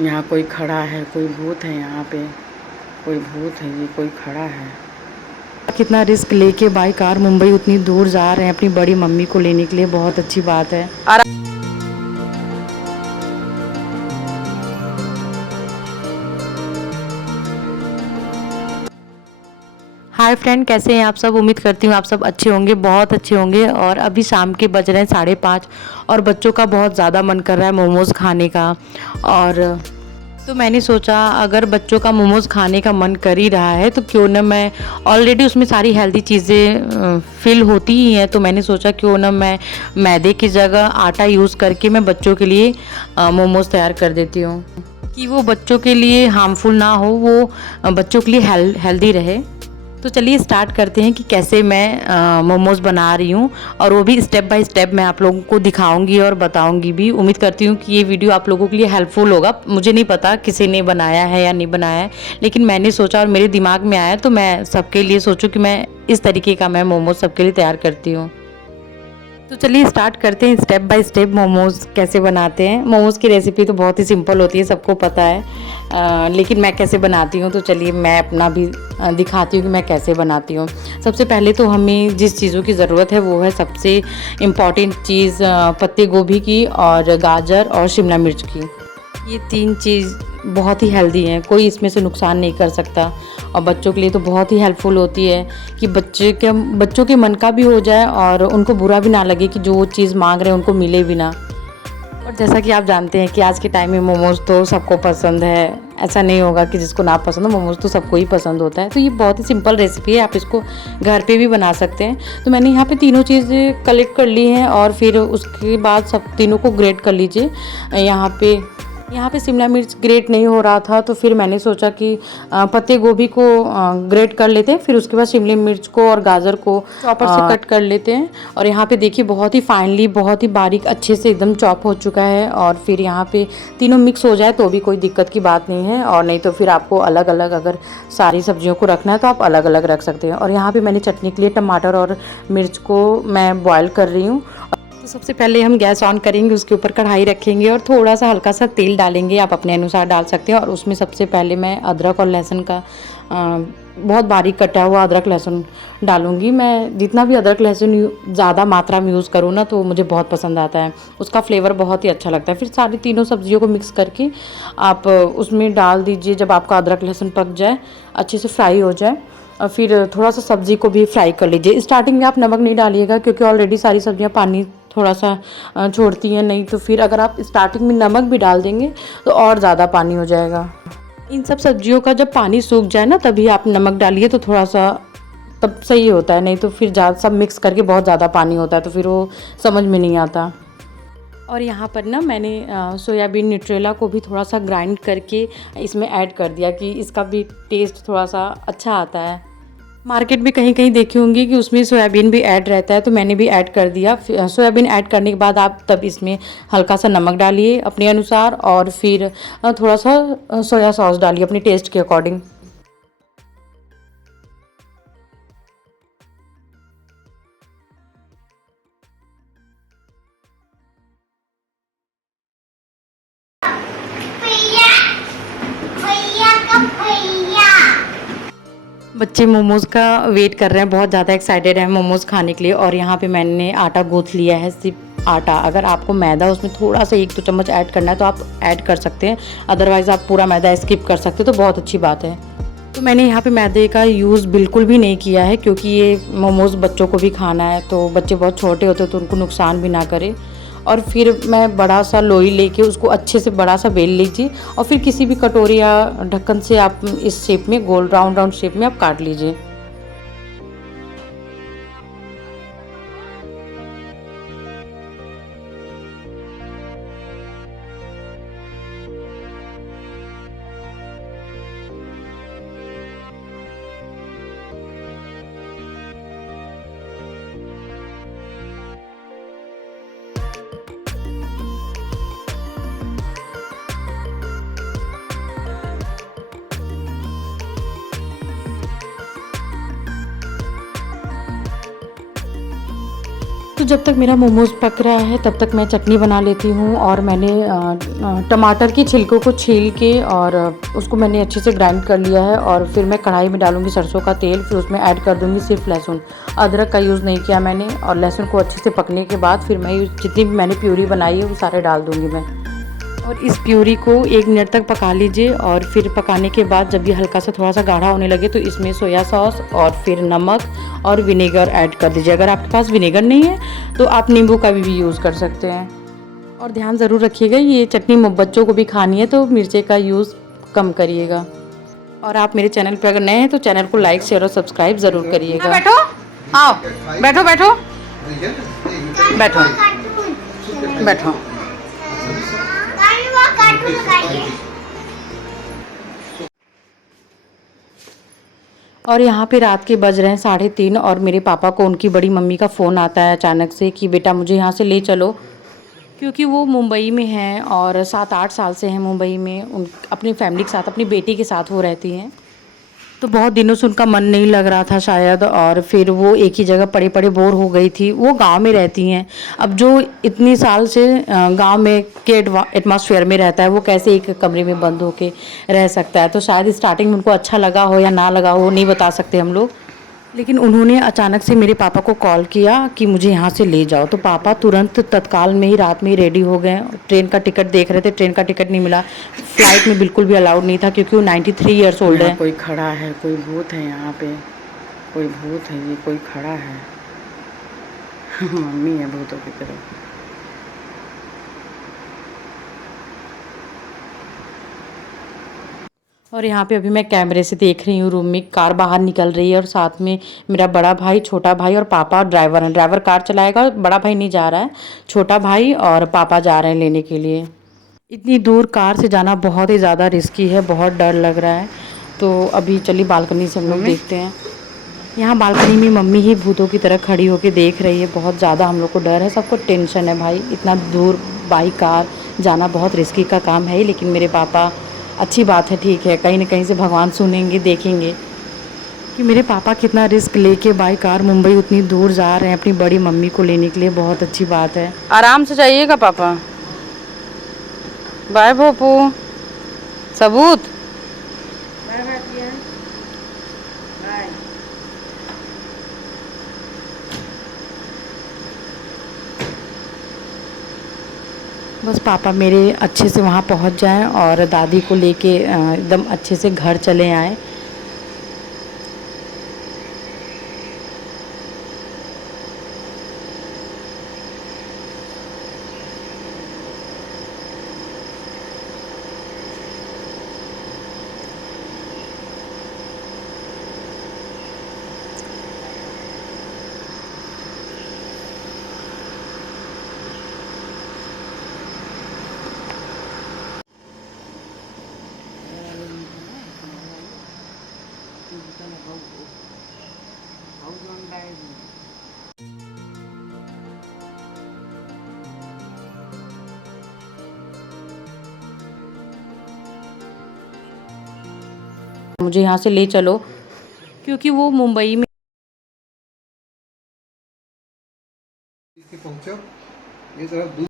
यहाँ कोई खड़ा है, कोई भूत है यहाँ पे, कोई भूत है, ये कोई खड़ा है। कितना रिस्क लेके बाई कार मुंबई उतनी दूर जा रहे हैं अपनी बड़ी मम्मी को लेने के लिए, बहुत अच्छी बात है। हाय फ्रेंड, कैसे हैं आप सब। उम्मीद करती हूँ आप सब अच्छे होंगे, बहुत अच्छे होंगे। और अभी शाम के बज रहे हैं 5:30 और बच्चों का बहुत ज़्यादा मन कर रहा है मोमोज़ खाने का। और तो मैंने सोचा अगर बच्चों का मोमोज़ खाने का मन कर ही रहा है तो क्यों ना मैं, ऑलरेडी उसमें सारी हेल्दी चीज़ें फिल होती ही हैं, तो मैंने सोचा क्यों ना मैं मैदे की जगह आटा यूज़ करके मैं बच्चों के लिए मोमोज़ तैयार कर देती हूँ कि वो बच्चों के लिए हार्मफुल ना हो, वो बच्चों के लिए हेल्दी रहे। तो चलिए स्टार्ट करते हैं कि कैसे मैं मोमोज़ बना रही हूँ, और वो भी स्टेप बाय स्टेप मैं आप लोगों को दिखाऊंगी और बताऊंगी भी। उम्मीद करती हूँ कि ये वीडियो आप लोगों के लिए हेल्पफुल होगा। मुझे नहीं पता किसी ने बनाया है या नहीं बनाया है, लेकिन मैंने सोचा और मेरे दिमाग में आया तो मैं सबके लिए सोचूं कि मैं इस तरीके का मैं मोमोज़ सबके लिए तैयार करती हूँ। तो चलिए स्टार्ट करते हैं स्टेप बाय स्टेप मोमोज़ कैसे बनाते हैं। मोमोज़ की रेसिपी तो बहुत ही सिंपल होती है, सबको पता है, लेकिन मैं कैसे बनाती हूँ तो चलिए मैं अपना भी दिखाती हूँ कि मैं कैसे बनाती हूँ। सबसे पहले तो हमें जिस चीज़ों की ज़रूरत है वो है सबसे इम्पॉर्टेंट चीज़ पत्ते गोभी की और गाजर और शिमला मिर्च की। ये 3 चीज़ बहुत ही हेल्दी हैं, कोई इसमें से नुकसान नहीं कर सकता, और बच्चों के लिए तो बहुत ही हेल्पफुल होती है कि बच्चों के मन का भी हो जाए और उनको बुरा भी ना लगे कि जो चीज़ मांग रहे हैं उनको मिले भी ना। और जैसा कि आप जानते हैं कि आज के टाइम में मोमोज़ तो सबको पसंद है, ऐसा नहीं होगा कि जिसको ना पसंद हो, मोमोज़ तो सबको ही पसंद होता है। तो ये बहुत ही सिंपल रेसिपी है, आप इसको घर पे भी बना सकते हैं। तो मैंने यहाँ पे तीनों चीज़ें कलेक्ट कर ली हैं और फिर उसके बाद सब तीनों को ग्रेट कर लीजिए। यहाँ पे शिमला मिर्च ग्रेट नहीं हो रहा था तो फिर मैंने सोचा कि पत्ते गोभी को ग्रेट कर लेते हैं, फिर उसके बाद शिमला मिर्च को और गाजर को चॉपर से कट कर लेते हैं। और यहाँ पे देखिए बहुत ही फाइनली, बहुत ही बारीक अच्छे से एकदम चॉप हो चुका है। और फिर यहाँ पे तीनों मिक्स हो जाए तो भी कोई दिक्कत की बात नहीं है, और नहीं तो फिर आपको अलग अलग अगर सारी सब्जियों को रखना है तो आप अलग अलग रख सकते हैं। और यहाँ पे मैंने चटनी के लिए टमाटर और मिर्च को मैं बॉयल कर रही हूँ। तो सबसे पहले हम गैस ऑन करेंगे, उसके ऊपर कढ़ाई रखेंगे और थोड़ा सा हल्का सा तेल डालेंगे, आप अपने अनुसार डाल सकते हैं। और उसमें सबसे पहले मैं अदरक और लहसुन का बहुत बारीक कटा हुआ अदरक लहसुन डालूंगी। मैं जितना भी अदरक लहसुन ज़्यादा मात्रा में यूज़ करूँ ना तो मुझे बहुत पसंद आता है, उसका फ्लेवर बहुत ही अच्छा लगता है। फिर सारी तीनों सब्जियों को मिक्स करके आप उसमें डाल दीजिए। जब आपका अदरक लहसुन पक जाए, अच्छे से फ्राई हो जाए, और फिर थोड़ा सा सब्ज़ी को भी फ्राई कर लीजिए। स्टार्टिंग में आप नमक नहीं डालिएगा क्योंकि ऑलरेडी सारी सब्जियां पानी थोड़ा सा छोड़ती हैं, नहीं तो फिर अगर आप स्टार्टिंग में नमक भी डाल देंगे तो और ज़्यादा पानी हो जाएगा। इन सब सब्जियों का जब पानी सूख जाए ना तभी आप नमक डालिए, तो थोड़ा सा तब सही होता है, नहीं तो फिर सब मिक्स करके बहुत ज़्यादा पानी होता है तो फिर वो समझ में नहीं आता। और यहाँ पर ना मैंने सोयाबीन न्यूट्रेला को भी थोड़ा सा ग्राइंड करके इसमें ऐड कर दिया कि इसका भी टेस्ट थोड़ा सा अच्छा आता है। मार्केट में कहीं कहीं देखी होंगी कि उसमें सोयाबीन भी ऐड रहता है, तो मैंने भी ऐड कर दिया। सोयाबीन ऐड करने के बाद आप तब इसमें हल्का सा नमक डालिए अपने अनुसार, और फिर थोड़ा सा सोया सॉस डालिए अपने टेस्ट के अकॉर्डिंग। बच्चे मोमोज़ का वेट कर रहे हैं, बहुत ज़्यादा एक्साइटेड हैं मोमोज़ खाने के लिए। और यहाँ पे मैंने आटा गूँथ लिया है, सिर्फ आटा। अगर आपको मैदा उसमें थोड़ा सा 1-2 चम्मच ऐड करना है तो आप ऐड कर सकते हैं, अदरवाइज़ आप पूरा मैदा स्किप कर सकते हो तो बहुत अच्छी बात है। तो मैंने यहाँ पे मैदे का यूज़ बिल्कुल भी नहीं किया है क्योंकि ये मोमोज़ बच्चों को भी खाना है, तो बच्चे बहुत छोटे होते हैं तो उनको नुकसान भी ना करे। और फिर मैं बड़ा सा लोई लेके उसको अच्छे से बड़ा सा बेल लीजिए, और फिर किसी भी कटोरी या ढक्कन से आप इस शेप में गोल राउंड राउंड शेप में आप काट लीजिए। तो जब तक मेरा मोमोज़ पक रहा है तब तक मैं चटनी बना लेती हूँ। और मैंने टमाटर की छिलकों को छील के और उसको मैंने अच्छे से ग्राइंड कर लिया है। और फिर मैं कढ़ाई में डालूँगी सरसों का तेल, फिर उसमें ऐड कर दूँगी सिर्फ लहसुन, अदरक का यूज़ नहीं किया मैंने। और लहसुन को अच्छे से पकने के बाद फिर मैं जितनी भी मैंने प्यूरी बनाई है वो सारे डाल दूँगी मैं। और इस प्यूरी को 1 मिनट तक पका लीजिए। और फिर पकाने के बाद जब ये हल्का सा थोड़ा सा गाढ़ा होने लगे तो इसमें सोया सॉस और फिर नमक और विनेगर ऐड कर दीजिए। अगर आपके पास विनेगर नहीं है तो आप नींबू का भी यूज़ कर सकते हैं। और ध्यान ज़रूर रखिएगा, ये चटनी बच्चों को भी खानी है तो मिर्ची का यूज़ कम करिएगा। और आप मेरे चैनल पर अगर नए हैं तो चैनल को लाइक शेयर और सब्सक्राइब ज़रूर करिएगा। बैठो, आओ, बैठो बैठो बैठो बैठो। और यहाँ पे रात के बज रहे हैं 3:30 और मेरे पापा को उनकी बड़ी मम्मी का फ़ोन आता है अचानक से कि बेटा मुझे यहाँ से ले चलो, क्योंकि वो मुंबई में हैं और 7-8 साल से हैं मुंबई में। उन अपनी फैमिली के साथ, अपनी बेटी के साथ वो रहती हैं। तो बहुत दिनों से उनका मन नहीं लग रहा था शायद, और फिर वो एक ही जगह पड़े पड़े बोर हो गई थी। वो गांव में रहती हैं। अब जो इतनी साल से गांव में के एटमॉस्फेयर में रहता है वो कैसे एक कमरे में बंद होके रह सकता है। तो शायद स्टार्टिंग में उनको अच्छा लगा हो या ना लगा हो, नहीं बता सकते हम लोग। लेकिन उन्होंने अचानक से मेरे पापा को कॉल किया कि मुझे यहाँ से ले जाओ। तो पापा तुरंत तत्काल में ही रात में ही रेडी हो गए। ट्रेन का टिकट देख रहे थे, ट्रेन का टिकट नहीं मिला। फ़्लाइट में बिल्कुल भी अलाउड नहीं था क्योंकि वो 93 ईयर्स ओल्ड है। कोई खड़ा है, कोई भूत है यहाँ पे, कोई भूत है, ये कोई खड़ा है। मम्मी है भूतों की तरफ। और यहाँ पे अभी मैं कैमरे से देख रही हूँ, रूम में कार बाहर निकल रही है और साथ में मेरा बड़ा भाई, छोटा भाई और पापा ड्राइवर हैं। ड्राइवर कार चलाएगा, बड़ा भाई नहीं जा रहा है, छोटा भाई और पापा जा रहे हैं लेने के लिए। इतनी दूर कार से जाना बहुत ही ज़्यादा रिस्की है, बहुत डर लग रहा है। तो अभी चलिए बालकनी से हम लोग देखते हैं। यहाँ बालकनी में मम्मी ही भूतों की तरह खड़ी होकर देख रही है। बहुत ज़्यादा हम लोग को डर है, सबको टेंशन है भाई। इतना दूर बाई कार जाना बहुत रिस्की का काम है, लेकिन मेरे पापा, अच्छी बात है, ठीक है, कहीं ना कहीं से भगवान सुनेंगे, देखेंगे कि मेरे पापा कितना रिस्क लेके बाई कार मुंबई उतनी दूर जा रहे हैं अपनी बड़ी मम्मी को लेने के लिए। बहुत अच्छी बात है। आराम से जाइएगा पापा। बाय भोपू, सबूत। बस पापा मेरे अच्छे से वहाँ पहुँच जाएं और दादी को लेके एकदम अच्छे से घर चले आएँ। मुझे यहाँ से ले चलो, क्योंकि वो मुंबई में पहुंचो ये जरा